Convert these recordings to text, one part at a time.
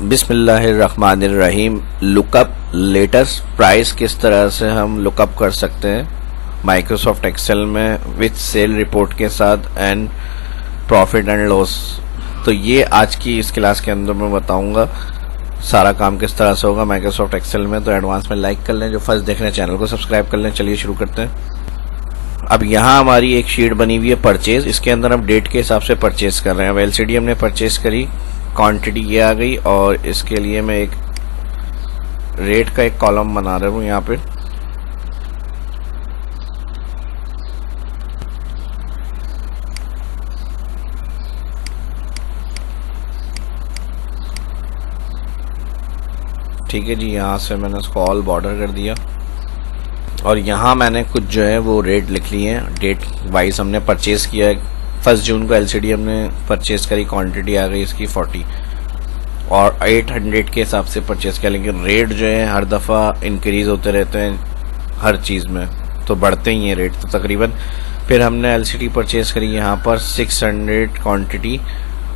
बिस्मिल्लाहिर्रहमानिर्रहीम। Lookup latest price किस तरह से हम लुकअप कर सकते हैं माइक्रोसॉफ्ट एक्सेल में विथ सेल रिपोर्ट के साथ एंड प्रॉफिट एंड लॉस। तो ये आज की इस क्लास के अंदर मैं बताऊंगा सारा काम किस तरह से होगा माइक्रोसॉफ्ट एक्सेल में। तो एडवांस में लाइक कर लें, जो फर्स्ट देख रहे हैं चैनल को सब्सक्राइब कर लें। चलिए शुरू करते हैं। अब यहाँ हमारी एक शीट बनी हुई है परचेज, इसके अंदर हम डेट के हिसाब से परचेज कर रहे हैं। अब एलसीडी हमने परचेज करी, क्वांटिटी ये आ गई और इसके लिए मैं एक रेट का एक कॉलम बना रहा हूँ यहाँ पे। ठीक है जी, यहाँ से मैंने उसको ऑल बॉर्डर कर दिया और यहाँ मैंने कुछ जो है वो रेट लिख लिए हैं। डेट वाइज हमने परचेज किया है। 1 जून को एलसीडी हमने परचेज करी, क्वांटिटी आ गई इसकी 40 और 800 के हिसाब से परचेज किया। लेकिन रेट जो है हर दफ़ा इंक्रीज होते रहते हैं हर चीज़ में, तो बढ़ते ही हैं रेट। तो तकरीबन फिर हमने एलसीडी परचेज करी यहाँ पर 600 क्वांटिटी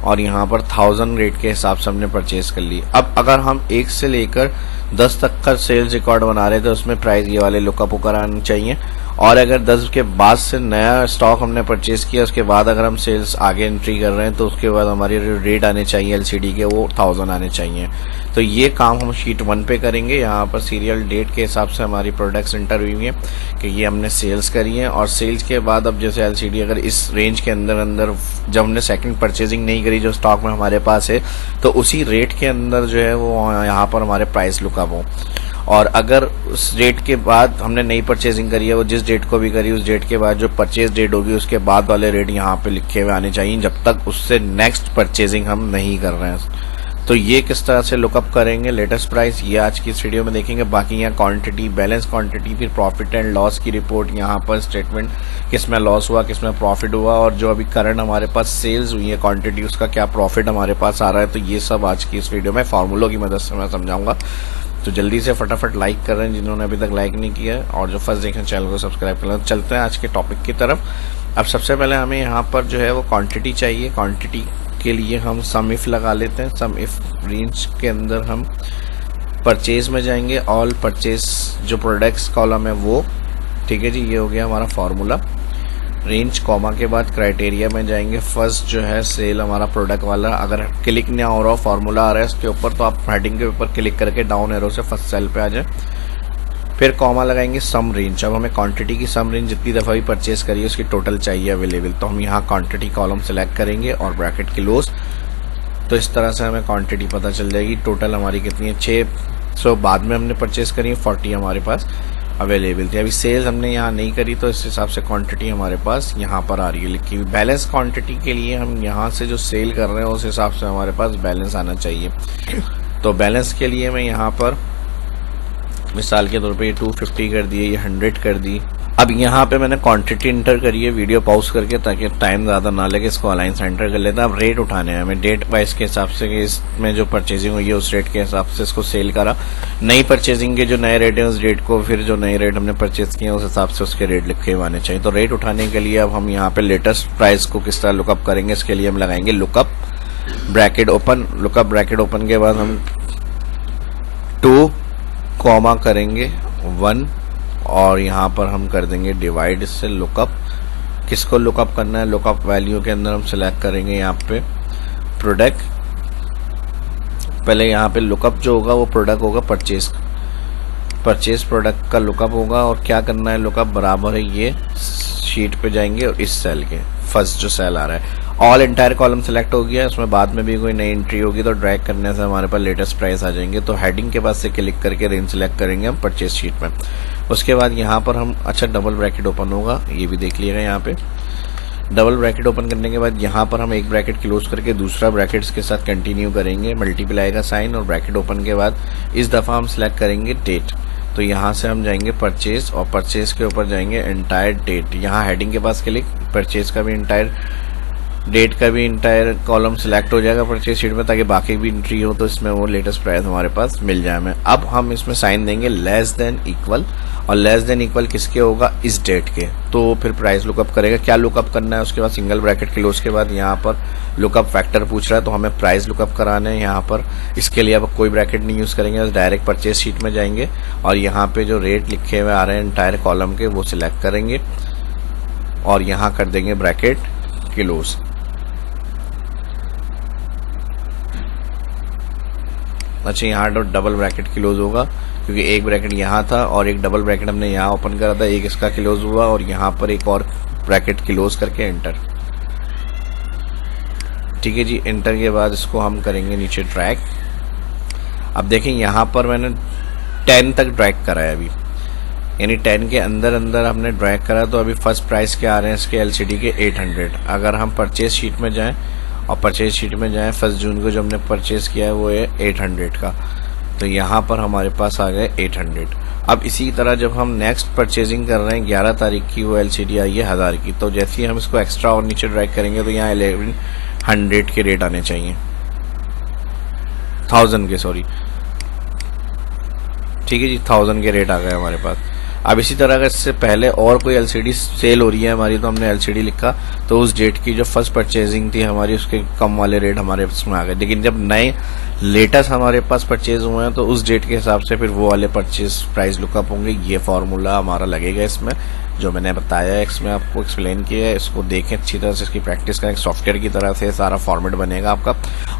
और यहाँ पर 1000 रेट के हिसाब से हमने परचेज कर ली। अब अगर हम 1 से लेकर 10 तक का सेल्स रिकॉर्ड बना रहे तो उसमें प्राइस ये वाले लुकअप होकर आने चाहिए। और अगर 10 के बाद से नया स्टॉक हमने परचेज किया, उसके बाद अगर हम सेल्स आगे एंट्री कर रहे हैं तो उसके बाद हमारी रेट आने चाहिए एलसीडी के, वो 1000 आने चाहिए। तो ये काम हम शीट 1 पे करेंगे। यहाँ पर सीरियल डेट के हिसाब से हमारी प्रोडक्ट्स इंटर हुई हैं कि ये हमने सेल्स करी है। और सेल्स के बाद अब जैसे एलसीडी अगर इस रेंज के अंदर जब हमने सेकंड परचेजिंग नहीं करी जो स्टॉक में हमारे पास है, तो उसी रेट के अंदर जो है वो यहाँ पर हमारे प्राइस लुकअप हो। और अगर उस डेट के बाद हमने नई परचेजिंग करी है, वो जिस डेट को भी करी उस डेट के बाद जो परचेज डेट होगी उसके बाद वाले रेट यहाँ पे लिखे हुए आने चाहिए, जब तक उससे नेक्स्ट परचेजिंग हम नहीं कर रहे हैं। तो ये किस तरह से लुकअप करेंगे लेटेस्ट प्राइस, ये आज की इस वीडियो में देखेंगे। बाकी यहाँ क्वांटिटी, बैलेंस क्वांटिटी, फिर प्रॉफिट एंड लॉस की रिपोर्ट, यहाँ पर स्टेटमेंट किस में लॉस हुआ किस में प्रॉफिट हुआ, और जो अभी करंट हमारे पास सेल्स हुई है क्वांटिटी उसका क्या प्रॉफिट हमारे पास आ रहा है। तो ये सब आज की इस वीडियो में फार्मूलों की मदद से मैं समझाऊंगा। तो जल्दी से फटाफट लाइक कर रहे हैं जिन्होंने अभी तक लाइक नहीं किया है, और जो फर्स्ट देखें चैनल को सब्सक्राइब कर लें। चलते हैं आज के टॉपिक की तरफ। अब सबसे पहले हमें यहाँ पर जो है वो क्वांटिटी चाहिए। क्वांटिटी के लिए हम सम इफ लगा लेते हैं। सम इफ रेंज के अंदर हम परचेज में जाएंगे, ऑल परचेज जो प्रोडक्ट्स कॉलम है वो। ठीक है जी, ये हो गया हमारा फार्मूला। रेंज कॉमा के बाद क्राइटेरिया में जाएंगे। फर्स्ट जो है सेल हमारा प्रोडक्ट वाला, अगर क्लिक नहीं हो रहा फार्मूला आ रहा है इसके ऊपर तो आप हेडिंग के ऊपर क्लिक करके डाउन एरो से फर्स्ट सेल पे आ जाए। फिर कॉमा लगाएंगे सम रेंज। अब हमें क्वांटिटी की सम रेंज जितनी दफ़ा भी परचेज करिए उसकी टोटल चाहिए अवेलेबल, तो हम यहाँ क्वांटिटी कॉलम सेलेक्ट करेंगे और ब्रैकेट क्लोज। तो इस तरह से हमें क्वांटिटी पता चल जाएगी। टोटल हमारी कितनी है 600, बाद में हमने परचेज करी है 40 हमारे पास अवेलेबल थी। अभी सेल्स हमने यहाँ नहीं करी तो इस हिसाब से क्वांटिटी हमारे पास यहाँ पर आ रही है लिखी हुई। बैलेंस क्वांटिटी के लिए हम यहाँ से जो सेल कर रहे हैं उस हिसाब से हमारे पास बैलेंस आना चाहिए। तो बैलेंस के लिए मैं यहाँ पर मिसाल के तौर पे ये 250 कर दिए, ये 100 कर दी। अब यहाँ पे मैंने क्वांटिटी इंटर करी है वीडियो पॉज करके ताकि टाइम ज़्यादा ना लगे, इसको अलाइन सेंटर कर लेता। अब रेट उठाने हैं हमें डेट वाइज के हिसाब से कि इसमें जो परचेजिंग हुई है उस रेट के हिसाब से इसको सेल करा। नई परचेजिंग के जो नए रेट हैं उस रेट को, फिर जो नए रेट हमने परचेज किए उस हिसाब से उसके रेट लिखे हुए आने चाहिए। तो रेट उठाने के लिए अब हम यहाँ पे लेटेस्ट प्राइस को किस तरह लुकअप करेंगे, इसके लिए हम लगाएंगे lookup bracket open. Lookup bracket open के बाद हम 2 कॉमा करेंगे 1 और यहाँ पर हम कर देंगे डिवाइड इससे लुकअप। किसको लुकअप करना है, लुकअप वैल्यू के अंदर हम सिलेक्ट करेंगे यहाँ पे प्रोडक्ट। पहले यहाँ पे लुकअप जो होगा वो प्रोडक्ट होगा परचेज प्रोडक्ट का लुकअप होगा। और क्या करना है, लुकअप बराबर है ये शीट पे जाएंगे और इस सेल के फर्स्ट जो सेल आ रहा है ऑल एंटायर कॉलम सेलेक्ट हो गया। उसमें बाद में भी कोई नई एंट्री होगी तो ड्रैग करने से हमारे पास लेटेस्ट प्राइस आ जाएंगे। तो हेडिंग के बाद से क्लिक करके रेंज सेलेक्ट करेंगे हम परचेज शीट में। उसके बाद यहाँ पर हम डबल ब्रैकेट ओपन होगा, ये भी देख लीजिएगा। यहाँ पे डबल ब्रैकेट ओपन करने के बाद यहाँ पर हम एक ब्रैकेट क्लोज करके दूसरा ब्रैकेट के साथ कंटिन्यू करेंगे, मल्टीप्लाई का साइन। और ब्रैकेट ओपन के बाद इस दफ़ा हम सिलेक्ट करेंगे डेट। तो यहाँ से हम जाएंगे परचेज और परचेज के ऊपर जाएंगे एंटायर डेट। यहाँ हेडिंग के पास क्लिक, परचेज का भी एंटायर, डेट का भी इंटायर कॉलम सिलेक्ट हो जाएगा परचेज शीट में, ताकि बाकी भी एंट्री हो तो इसमें वो लेटेस्ट प्राइस हमारे पास मिल जाए हमें। अब हम इसमें साइन देंगे लेस देन इक्वल, और लेस देन इक्वल किसके होगा, इस डेट के। तो फिर प्राइस लुकअप करेगा। क्या लुकअप करना है, उसके बाद सिंगल ब्रैकेट क्लोज के बाद यहाँ पर लुकअप फैक्टर पूछ रहा है तो हमें प्राइस लुकअप कराना है यहाँ पर। इसके लिए आप कोई ब्रैकेट नहीं यूज़ करेंगे, बस डायरेक्ट परचेज शीट में जाएंगे और यहाँ पे जो रेट लिखे हुए आ रहे हैं एंटायर कॉलम के वो सिलेक्ट करेंगे और यहाँ कर देंगे ब्रैकेट किलोज। अच्छा, यहाँ डबल ब्रैकेट किलोज होगा क्योंकि एक ब्रैकेट यहाँ था और एक डबल ब्रैकेट हमने यहाँ ओपन करा था, एक इसका क्लोज हुआ और यहाँ पर एक और ब्रैकेट क्लोज करके एंटर। ठीक है जी, एंटर के बाद इसको हम करेंगे नीचे ड्रैग। अब देखें यहाँ पर मैंने 10 तक ड्रैग करा है अभी, यानी 10 के अंदर अंदर हमने ड्रैग करा। तो अभी फर्स्ट प्राइस के आ रहे हैं इसके एलसीडी के 800। अगर हम परचेज शीट में जाएं और परचेज शीट में जाएं 1 जून को जो हमने परचेज किया है वो है 800 का, तो यहाँ पर हमारे पास आ गए 800। अब इसी तरह जब हम नेक्स्ट परचेजिंग कर रहे हैं 11 तारीख की, वो एलसीडी आई है 1000 की, तो जैसे ही हम इसको एक्स्ट्रा और नीचे ड्रैग करेंगे तो यहाँ 1100 के रेट आने चाहिए, 1000 के, सॉरी। ठीक है जी, 1000 के रेट आ गए हमारे पास। अब इसी तरह अगर इससे पहले और कोई एलसीडी सेल हो रही है हमारी, तो हमने एलसीडी लिखा तो उस डेट की जो फर्स्ट परचेजिंग थी हमारी उसके कम वाले रेट हमारे इसमें आ गए। लेकिन जब नए लेटेस्ट हमारे पास परचेज हुए हैं तो उस डेट के हिसाब से फिर वो वाले परचेज प्राइस लुकअप होंगे। ये फॉर्मूला हमारा लगेगा इसमें, जो मैंने बताया है इसमें आपको एक्सप्लेन किया है। इसको देखें अच्छी तरह से, इसकी प्रैक्टिस करें, सॉफ्टवेयर की तरह से सारा फॉर्मेट बनेगा आपका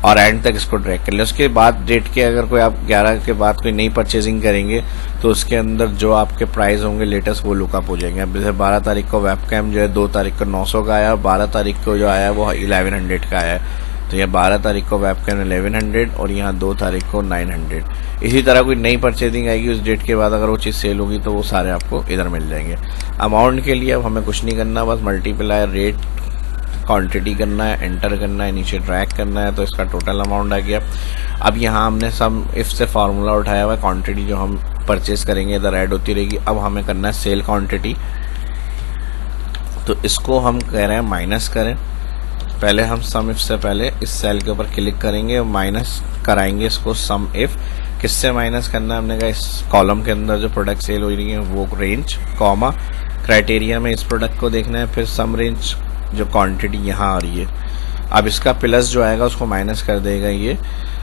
और एंड तक इसको ड्रैग कर लें। उसके बाद डेट के अगर कोई आप 11 के बाद कोई नई परचेजिंग करेंगे तो उसके अंदर जो आपके प्राइस होंगे लेटेस्ट वो लुकअप हो जाएंगे। अब जैसे 12 तारीख को वेबकैम जो है 2 तारीख को 900 का आया, 12 तारीख को जो आया वो 1100 का आया है, तो यह 12 तारीख को वेबकैम 1100 और यहाँ 2 तारीख को 900। इसी तरह कोई नई परचेजिंग आएगी उस डेट के बाद अगर वो चीज़ सेल होगी तो वो सारे आपको इधर मिल जाएंगे। अमाउंट के लिए अब हमें कुछ नहीं करना, बस मल्टीप्लाई रेट क्वांटिटी करना है, एंटर करना है, नीचे ड्रैग करना है, तो इसका टोटल अमाउंट आ गया। अब यहाँ हमने सम इफ से फार्मूला उठाया हुआ है, क्वांटिटी जो हम परचेज करेंगे इधर ऐड होती रहेगी। अब हमें करना है सेल क्वांटिटी, तो इसको हम कह रहे हैं माइनस करें। पहले हम सम इफ से पहले इस सेल के ऊपर क्लिक करेंगे और माइनस कराएंगे इसको सम इफ। किससे माइनस करना है हमने कहा, इस कॉलम के अंदर जो प्रोडक्ट सेल हो रही है वो रेंज, कॉमा क्राइटेरिया में इस प्रोडक्ट को देखना है, फिर सम रेंज जो क्वांटिटी यहाँ आ रही है। अब इसका प्लस जो आएगा उसको माइनस कर देगा ये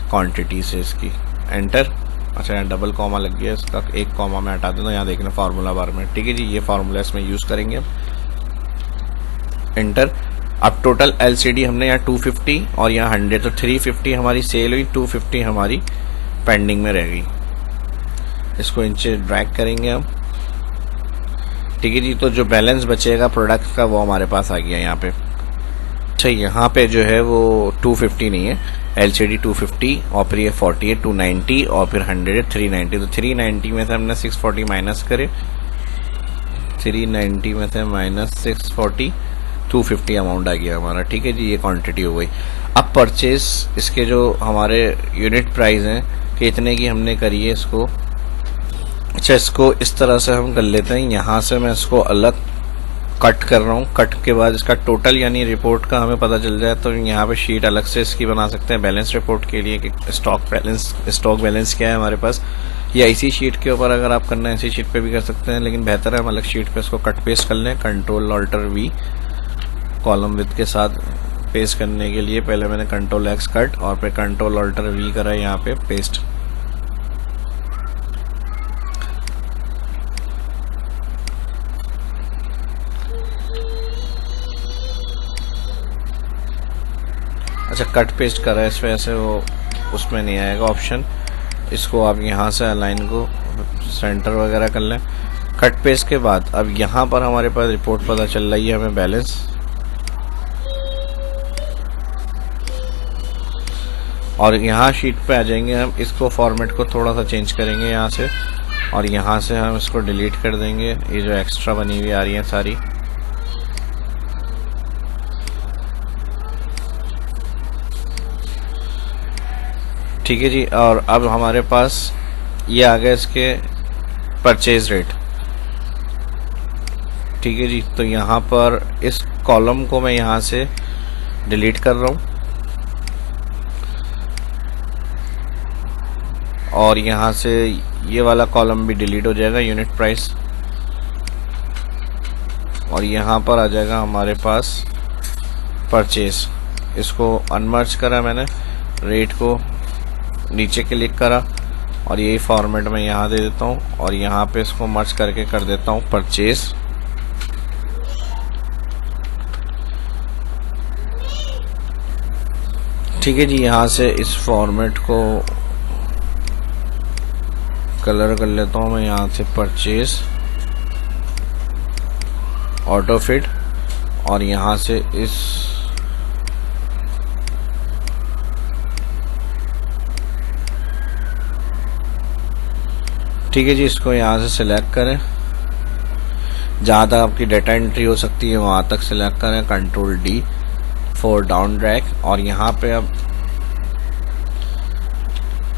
क्वांटिटी से इसकी, एंटर। अच्छा, यहाँ डबल कॉमा लग गया, इसका एक कॉमा में हटा देता हूँ, यहाँ देखना फार्मूला बार में। ठीक है जी, ये फार्मूला इसमें यूज़ करेंगे अब, एंटर। अब टोटल एलसीडी हमने यहाँ 250 और यहाँ 100, तो 350 हमारी सेल हुई, 250 हमारी पेंडिंग में रह गई। इसको नीचे ड्रैग करेंगे हम। ठीक है जी, तो जो बैलेंस बचेगा प्रोडक्ट का वो हमारे पास आ गया यहाँ पे। अच्छा, यहाँ पे जो है वो 250 नहीं है, एलसीडी 250 और फिर ये 40 है 290 और फिर 100 है 390। तो 390 में से हमने 640 माइनस करे, 390 में से माइनस 640, 250 अमाउंट आ गया हमारा। ठीक है जी, ये क्वांटिटी हो गई। अब परचेज इसके जो हमारे यूनिट प्राइस हैं कि इतने की हमने करी है इसको। अच्छा, इसको इस तरह से हम कर लेते हैं, यहाँ से मैं इसको अलग कट कर रहा हूँ। कट के बाद इसका टोटल यानी रिपोर्ट का हमें पता चल जाए तो यहाँ पे शीट अलग से इसकी बना सकते हैं बैलेंस रिपोर्ट के लिए कि स्टॉक बैलेंस क्या है हमारे पास, या इसी शीट के ऊपर अगर आप करना है इसी शीट पे भी कर सकते हैं, लेकिन बेहतर है हम अलग शीट पे इसको कट पेस्ट कर लें। Control alter V column with के साथ पेस्ट करने के लिए पहले मैंने कंट्रोल एक्स कट और फिर कंट्रोल ऑल्टर वी करा यहाँ पे पेस्ट। अच्छा, कट पेस्ट करा है इस वजह से वो उसमें नहीं आएगा ऑप्शन। इसको आप यहाँ से अलाइन को सेंटर वगैरह कर लें। कट पेस्ट के बाद अब यहाँ पर हमारे पास रिपोर्ट पता चल रही है हमें बैलेंस, और यहाँ शीट पे आ जाएंगे हम। इसको फॉर्मेट को थोड़ा सा चेंज करेंगे यहाँ से और यहाँ से हम इसको डिलीट कर देंगे, ये जो एक्स्ट्रा बनी हुई आ रही है सारी। ठीक है जी, और अब हमारे पास ये आ गया इसके परचेज रेट। ठीक है जी, तो यहाँ पर इस कॉलम को मैं यहाँ से डिलीट कर रहा हूँ और यहाँ से ये वाला कॉलम भी डिलीट हो जाएगा, यूनिट प्राइस, और यहाँ पर आ जाएगा हमारे पास परचेज। इसको अनमर्ज करा मैंने, रेट को नीचे क्लिक करा और यही फॉर्मेट में यहाँ दे देता हूँ और यहाँ पे इसको मर्ज करके कर देता हूँ परचेज। ठीक है जी, यहाँ से इस फॉर्मेट को कलर कर लेता हूँ मैं, यहाँ से परचेज ऑटो फिट और यहाँ से इस ठीक है जी, इसको यहाँ से सिलेक्ट करें, जहाँ तक आपकी डेटा एंट्री हो सकती है वहाँ तक सिलेक्ट करें, control D for down drag. और यहाँ पे अब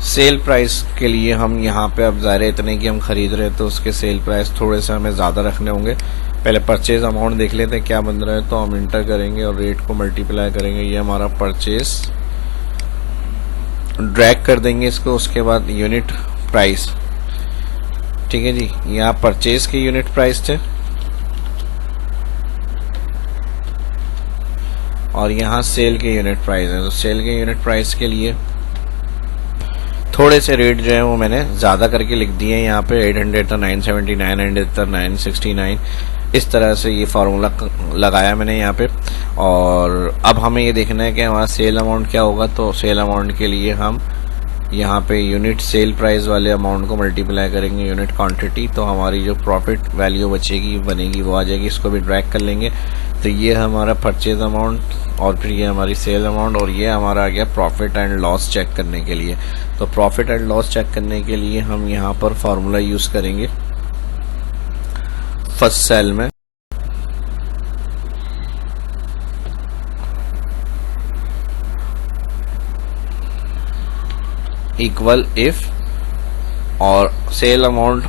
सेल प्राइस के लिए हम यहाँ पे अब ज़ाहिर इतने की हम खरीद रहे हैं तो उसके सेल प्राइस थोड़े से हमें ज़्यादा रखने होंगे। पहले परचेज अमाउंट देख लेते हैं क्या बन रहा है, तो हम इंटर करेंगे और रेट को मल्टीप्लाई करेंगे। ये हमारा परचेज, ड्रैग कर देंगे इसको, उसके बाद यूनिट प्राइस। ठीक है जी, यहाँ परचेज के यूनिट प्राइस थे और यहाँ सेल के यूनिट प्राइस है। तो सेल के यूनिट प्राइस के लिए थोड़े से रेट जो है वो मैंने ज़्यादा करके लिख दिए हैं। यहाँ पे 800 था 970, 900 था 969, इस तरह से ये फार्मूला लगाया मैंने यहाँ पे। और अब हमें ये देखना है कि हमारा सेल अमाउंट क्या होगा। तो सेल अमाउंट के लिए हम यहाँ पे यूनिट सेल प्राइस वाले अमाउंट को मल्टीप्लाई करेंगे यूनिट क्वांटिटी, तो हमारी जो प्रॉफिट वैल्यू बचेगी बनेगी वो आ जाएगी। इसको भी ड्रैग कर लेंगे, तो ये हमारा परचेज अमाउंट और फिर ये हमारी सेल अमाउंट और ये हमारा आ गया प्रॉफिट एंड लॉस चेक करने के लिए। तो प्रॉफिट एंड लॉस चेक करने के लिए हम यहाँ पर फार्मूला यूज़ करेंगे फर्स्ट सेल में, इक्वल इफ और cell amount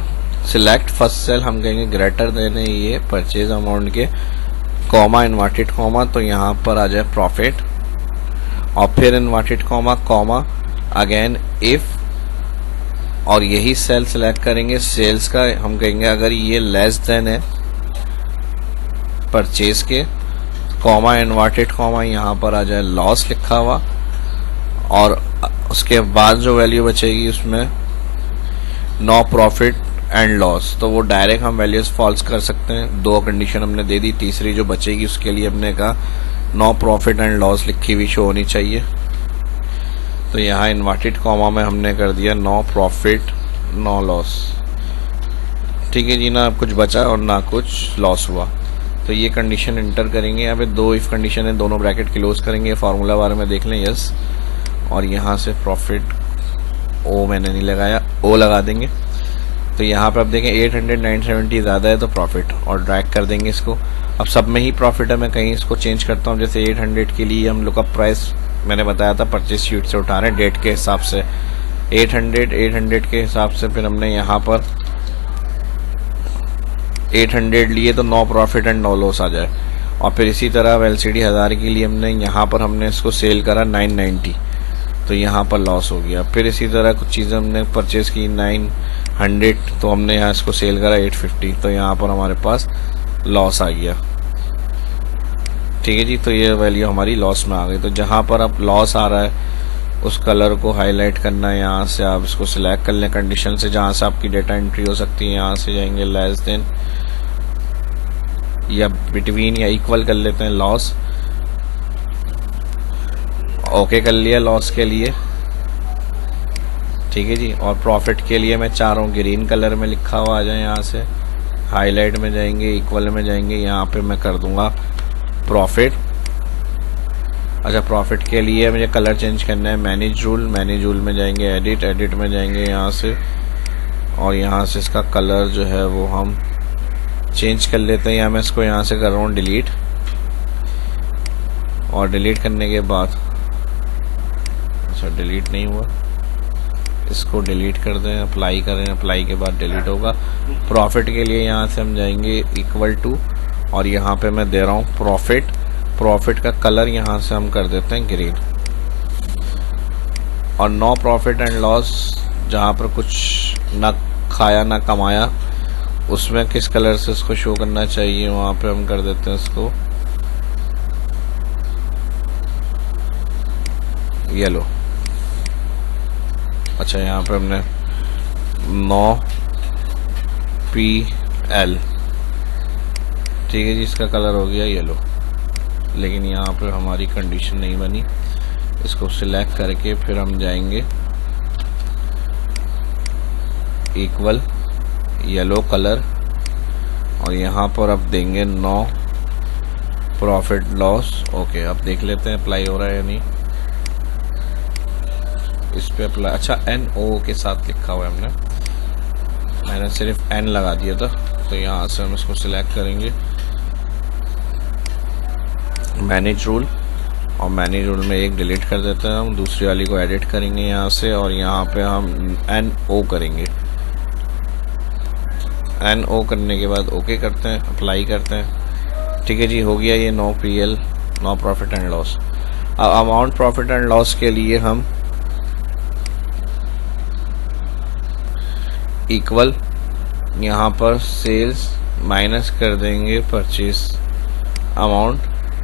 select first cell हम कहेंगे ग्रेटर देन ये परचेज अमाउंट के, कॉमा इन्वर्टेड कॉमा, तो यहाँ पर आ जाए प्रॉफिट और फिर inverted comma comma again if और यही सेल सिलेक्ट करेंगे सेल्स का, हम कहेंगे अगर ये लेस देन है परचेज के, कॉमा इन्वर्टेड कॉमा, यहाँ पर आ जाए लॉस लिखा हुआ और उसके बाद जो वैल्यू बचेगी उसमें नो प्रॉफिट एंड लॉस, तो वो डायरेक्ट हम वैल्यूज फॉल्स कर सकते हैं। दो कंडीशन हमने दे दी, तीसरी जो बचेगी उसके लिए हमने कहा नो प्रॉफिट एंड लॉस लिखी हुई शो होनी चाहिए। तो यहाँ इन्वर्टेड कॉमा में हमने कर दिया नो प्रॉफिट नो लॉस। ठीक है जी, ना कुछ बचा और ना कुछ लॉस हुआ। तो ये कंडीशन इंटर करेंगे। यहाँ पे दो इफ कंडीशन है, दोनों ब्रैकेट क्लोज करेंगे, फार्मूला बारे में देख लें, यस। और यहाँ से प्रॉफिट ओ मैंने नहीं लगाया, ओ लगा देंगे। तो यहाँ पे आप देखें 800 970 ज़्यादा है तो प्रॉफिट, और ड्रैग कर देंगे इसको। अब सब में ही प्रॉफिट है, मैं कहीं इसको चेंज करता हूँ। जैसे 800 के लिए हम लुकअप प्राइस मैंने बताया था परचेज शीट से उठा रहे हैं डेट के हिसाब से, 800 के हिसाब से फिर हमने यहाँ पर 800 लिए तो no profit and no loss आ जाए। और फिर इसी तरह LCD 1000 के लिए हमने यहाँ पर हमने इसको सेल करा 990, तो यहाँ पर लॉस हो गया। फिर इसी तरह कुछ चीज़ें हमने परचेज की 900, तो हमने यहाँ इसको सेल करा 850, तो यहाँ पर हमारे पास लॉस आ गया। ठीक है जी, तो ये वैल्यू हमारी लॉस में आ गई। तो जहाँ पर अब लॉस आ रहा है उस कलर को हाईलाइट करना है, यहाँ से आप इसको सिलेक्ट कर लें कंडीशन से, जहाँ से आपकी डेटा एंट्री हो सकती है। यहाँ से जाएंगे लेस देन या बिटवीन या इक्वल कर लेते हैं लॉस, ओके कर लिया लॉस के लिए। ठीक है जी, और प्रॉफिट के लिए मैं चाह रहा हूँ ग्रीन कलर में लिखा हुआ आ जाए। यहाँ से हाईलाइट में जाएंगे, इक्वल में जाएंगे, यहाँ पे मैं कर दूंगा प्रॉफिट। अच्छा, प्रॉफिट के लिए मुझे कलर चेंज करना है, मैनेज रूल में जाएंगे, एडिट में जाएंगे यहाँ से, और यहाँ से इसका कलर जो है वो हम चेंज कर लेते हैं। या मैं इसको यहाँ से कर रहा हूँ डिलीट, और डिलीट करने के बाद, अच्छा डिलीट नहीं हुआ, इसको डिलीट कर दें, अप्लाई करें, अप्लाई के बाद डिलीट होगा। प्रॉफिट के लिए यहाँ से हम जाएंगे इक्वल टू, और यहाँ पे मैं दे रहा हूँ प्रॉफिट का कलर यहाँ से हम कर देते हैं ग्रीन। और नो प्रॉफिट एंड लॉस, जहाँ पर कुछ ना खाया ना कमाया, उसमें किस कलर से इसको शो करना चाहिए वहाँ पे हम कर देते हैं इसको येलो। अच्छा यहाँ पे हमने 9PL, ठीक है जी, इसका कलर हो गया येलो। लेकिन यहाँ पे हमारी कंडीशन नहीं बनी। इसको सिलेक्ट करके फिर हम जाएंगे इक्वल येलो कलर, और यहाँ पर अब देंगे 9 प्रॉफिट लॉस। ओके, अब देख लेते हैं अप्लाई हो रहा है या नहीं। इस पे अप्लाई, अच्छा NO के साथ लिखा हुआ है, मैंने सिर्फ N लगा दिया था। तो यहाँ से हम इसको सिलेक्ट करेंगे मैनेज रूल, और मैनेज रूल में एक डिलीट कर देते हैं हम, दूसरी वाली को एडिट करेंगे यहाँ से, और यहाँ पे हम NO करेंगे। NO करने के बाद ओके करते हैं, अप्लाई करते हैं। ठीक है जी, हो गया ये 9PL, 9 प्रॉफिट एंड लॉस। अब अमाउंट प्रॉफिट एंड लॉस के लिए हम इक्वल यहाँ पर सेल्स माइनस कर देंगे परचेज अमाउंट।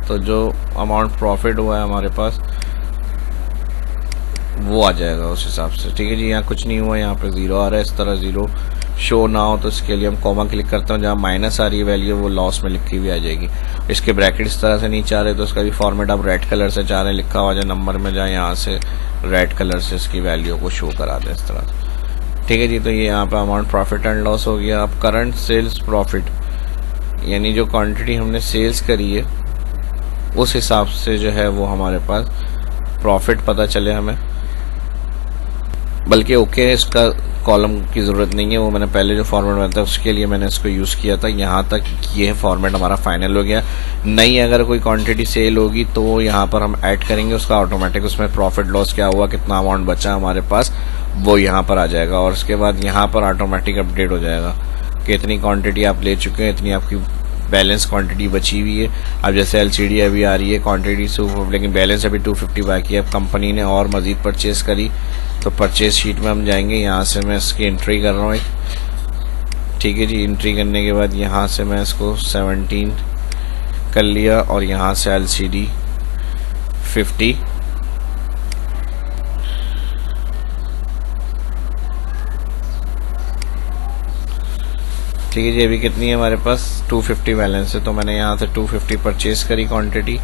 तो जो अमाउंट प्रॉफिट हुआ है हमारे पास वो आ जाएगा उस हिसाब से। ठीक है जी, यहाँ कुछ नहीं हुआ, यहाँ पे 0 आ रहा है। इस तरह 0 शो ना हो तो इसके लिए हम कॉमा क्लिक करते हैं, जहाँ माइनस आ रही है वैल्यू वो लॉस में लिखी हुई आ जाएगी। इसके ब्रैकेट इस तरह से नहीं चाह रहे तो उसका भी फॉर्मेट आप रेड कलर से चाह रहे हैं लिखा हुआ, जो नंबर में जाए यहाँ से रेड कलर से इसकी वैल्यू को शो करा दें इस तरह। ठीक है जी, तो ये यहाँ पे अमाउंट प्रॉफिट एंड लॉस हो गया। अब करंट सेल्स प्रॉफिट, यानी जो क्वांटिटी हमने सेल्स करी है उस हिसाब से जो है वो हमारे पास प्रॉफिट पता चले हमें। बल्कि ओके, इसका कॉलम की ज़रूरत नहीं है, वो मैंने पहले जो फॉर्मेट बनाया था उसके लिए मैंने इसको यूज़ किया था। यहाँ तक ये फॉर्मेट हमारा फाइनल हो गया। नई अगर कोई क्वांटिटी सेल होगी तो यहाँ पर हम ऐड करेंगे उसका ऑटोमेटिक, उसमें प्रॉफिट लॉस क्या हुआ, कितना अमाउंट बचा हमारे पास, वो यहाँ पर आ जाएगा। और उसके बाद यहाँ पर ऑटोमेटिक अपडेट हो जाएगा कि इतनी क्वांटिटी आप ले चुके हैं, इतनी आपकी बैलेंस क्वांटिटी बची हुई है। अब जैसे LCD अभी आ रही है क्वांटिटी से, लेकिन बैलेंस अभी 250 बाकी है। अब कंपनी ने और मज़ीद परचेज़ करी तो परचेज शीट में हम जाएंगे, यहाँ से मैं इसकी एंट्री कर रहा हूँ एक। ठीक है जी, एंट्री करने के बाद यहाँ से मैं इसको 17 कर लिया, और यहाँ से LCD 50, ठीक है जी। अभी कितनी है हमारे पास, 250 बैलेंस है, तो मैंने यहाँ से 250 परचेज करी क्वांटिटी।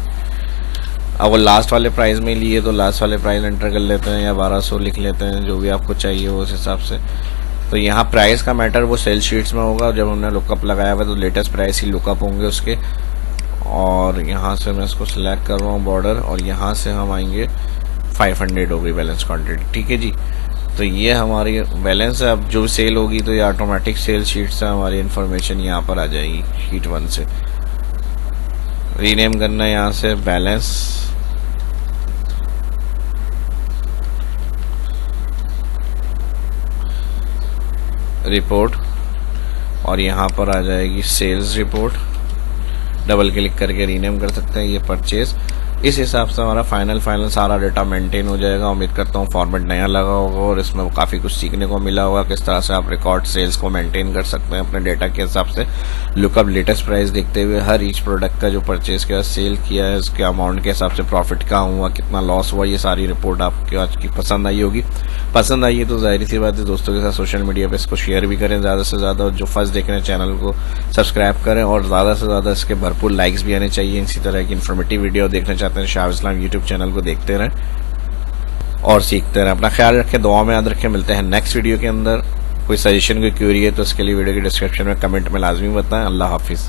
अब वो लास्ट वाले प्राइस में लिए तो लास्ट वाले प्राइस एंटर कर लेते हैं, या 1200 लिख लेते हैं, जो भी आपको चाहिए वो उस हिसाब से। तो यहाँ प्राइस का मैटर वो सेल शीट्स में होगा, जब हमने लुकअप लगाया हुआ तो लेटेस्ट प्राइस ही लुकअप होंगे उसके। और यहाँ से मैं इसको सिलेक्ट कर रहा हूँ बॉर्डर, और यहाँ से हम आएंगे 500 हो गई बैलेंस क्वान्टिटी। ठीक है जी, तो ये हमारी बैलेंस है। अब जो सेल होगी तो ये ऑटोमेटिक सेल शीट से हमारी इन्फॉर्मेशन यहाँ पर आ जाएगी शीट 1 से। रीनेम करना है यहाँ से बैलेंस, रिपोर्ट, और यहाँ पर आ जाएगी सेल्स रिपोर्ट। डबल क्लिक करके रीनेम कर सकते हैं ये परचेज। इस हिसाब से हमारा फाइनल सारा डेटा मेंटेन हो जाएगा। उम्मीद करता हूँ फॉर्मेट नया लगा होगा और इसमें काफ़ी कुछ सीखने को मिला होगा, किस तरह से आप रिकॉर्ड सेल्स को मेंटेन कर सकते हैं अपने डेटा के हिसाब से। लुकअप लेटेस्ट प्राइस देखते हुए हर ईच प्रोडक्ट का जो परचेज किया, सेल किया है, उसके अमाउंट के हिसाब से प्रॉफिट कहाँ हुआ, कितना लॉस हुआ, ये सारी रिपोर्ट आपको आज की पसंद आई होगी। पसंद आई है तो जाहिर सी बात है दोस्तों के साथ सोशल मीडिया पे इसको शेयर भी करें ज़्यादा से ज़्यादा, और जो फर्स्ट देख रहे हैं चैनल को सब्सक्राइब करें, और ज़्यादा से ज़्यादा इसके भरपूर लाइक्स भी आने चाहिए। इसी तरह की इन्फॉर्मेटिव वीडियो देखना चाहते हैं शाह इस्लाम यूट्यूब चैनल को देखते रहें और सीखते रहें। अपना ख्याल रखें, दुआ में याद रखें। मिलते हैं नेक्स्ट वीडियो के अंदर। कोई सजेशन, कोई क्यूरी है तो उसके लिए वीडियो के डिस्क्रिप्शन में कमेंट में लाजमी बताएं। अल्लाह हाफिज़।